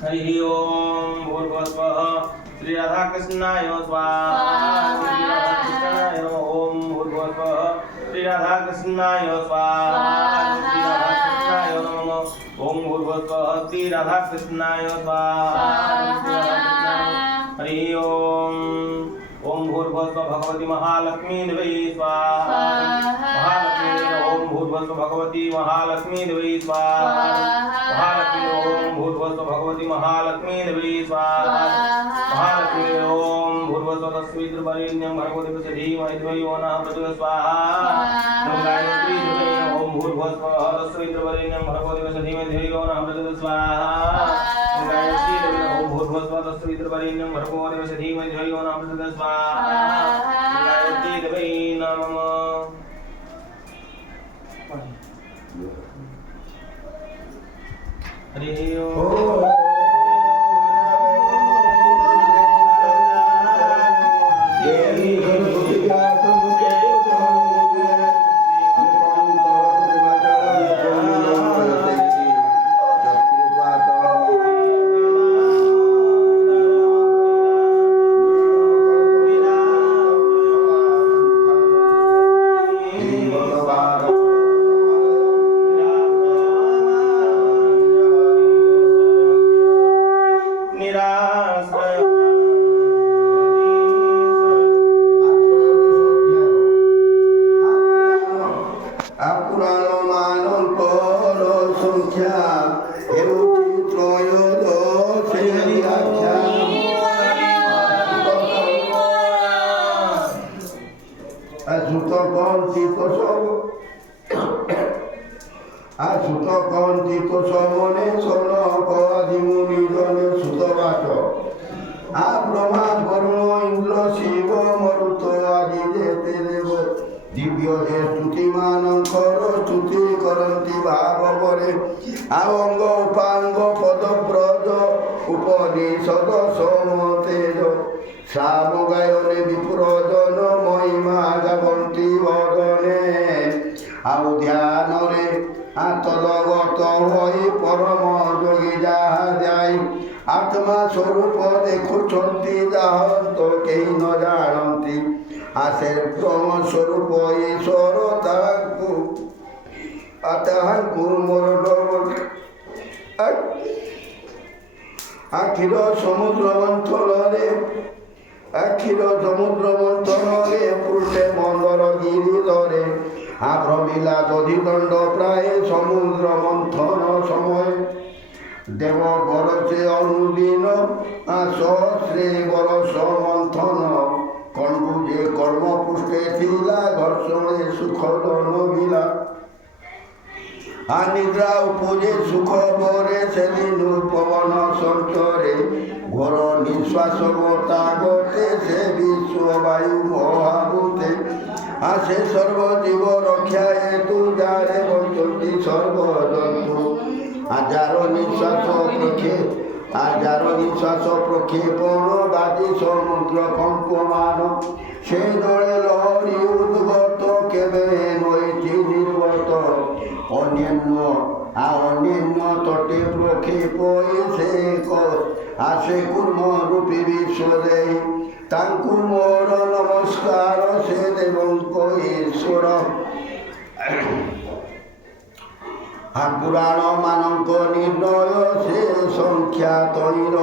हरि ओम भूर्भुवस्वः श्री राधा कृष्णाय स्वाहा श्री राधा कृष्णाय नमः ओम भूर्भुवस्वः श्री राधा कृष्णाय स्वाहा श्री राधा कृष्णाय नमः ओम भूर्भुवस्वः श्री राधा कृष्णाय स्वाहा हरि ओम भूर्भुवस्वः भगवती महालक्ष्मी देवी स्वाहा महालक्ष्मी ओम भूर्भुवस्वः भगवती महालक्ष्मी देवी स्वाहा महालक्ष्मी ओम भूर्भुवस्वः भगवती महालक्ष्मी देवी स्वाहा महालक्ष्मी ओम भूर्भुवस्वः तस्मिद्वरेण्यं भर्गो देवस्य धीमहि धियो यो नः प्रचोदयात् स्वाहा गायत्री देवी ओम भूर्भुवस्वः तस्मिद्वरेण्यं भर्गो देवस्य धीमहि धियो यो नः प्रचोदयात् स्वाहा गायत्री देवी ओम भूर्भुवस्वः तस्मिद्वरेण्यं भर्गो देवस्य धीमहि धियो यो नः प्रचोदयात् स्वाहा गायत्री देवी नमः हरि ओम আবঙ্গ উপাঙ্গ পদব্রজ উপনিষদ সমতেজ শ্যামগায়নে বিপ্রজন মহিমা গাবন্তি বদনে ଆଉ ଧ୍ୟାନରେ ଆତ୍ମଗତ ହୋଇ ପରମ ଯୋଗୀ ଯାହା ଯାଇ ଆତ୍ମା ସ୍ୱରୂପ ଦେଖୁଛନ୍ତି ଯାହନ୍ତ କେହି ନ ଜାଣନ୍ତି ଆସେ ବ୍ରହ୍ମ ସ୍ୱରୂପ ଈଶ୍ୱର ତାହାଙ୍କୁ ମୋର ଆଖିର ସମୁଦ୍ର ମନ୍ଥନରେ ପୃଷ୍ଠେ ମନ୍ଦର ଗିରିଧରେ আভ্রমিলা দধিদণ্ড প্রায় সমুদ্র মন্থন সময় দেব বরসে অনুদিন সহস্রে বরস মন্থন কণ্ঠু যে কর্মপুষ্টে ছিলা ঘর্ষণে সুখ নবিলা আনিদ্রা উপজে সুখ বরে সেদিন পবন সঞ্চরে ঘোর নিঃশ্বাস গতে সে বিশ্ববায়ু মহাভূতে আসে সর্বজীব রক্ষা হেতু যারে বঞ্চন্তি সর্বজন্তু আজার নিঃশ্বাস প্রক্ষেপণ বাজি সমুদ্র কম্পমান সে দলে লহরী উদ্গত কেবে নৈতি নির্গত অন্যান্য তটে প্রক্ষেপ সে আসে কুর্ম রূপী বিশ্বদেই তাঙ্কু মোর নমস্কার সে দেবঙ্ক ঈশ্বর পুরাণ ମାନଙ୍କ ନିର୍ଣ୍ଣୟ ସେ ସଂଖ୍ୟା ତୈର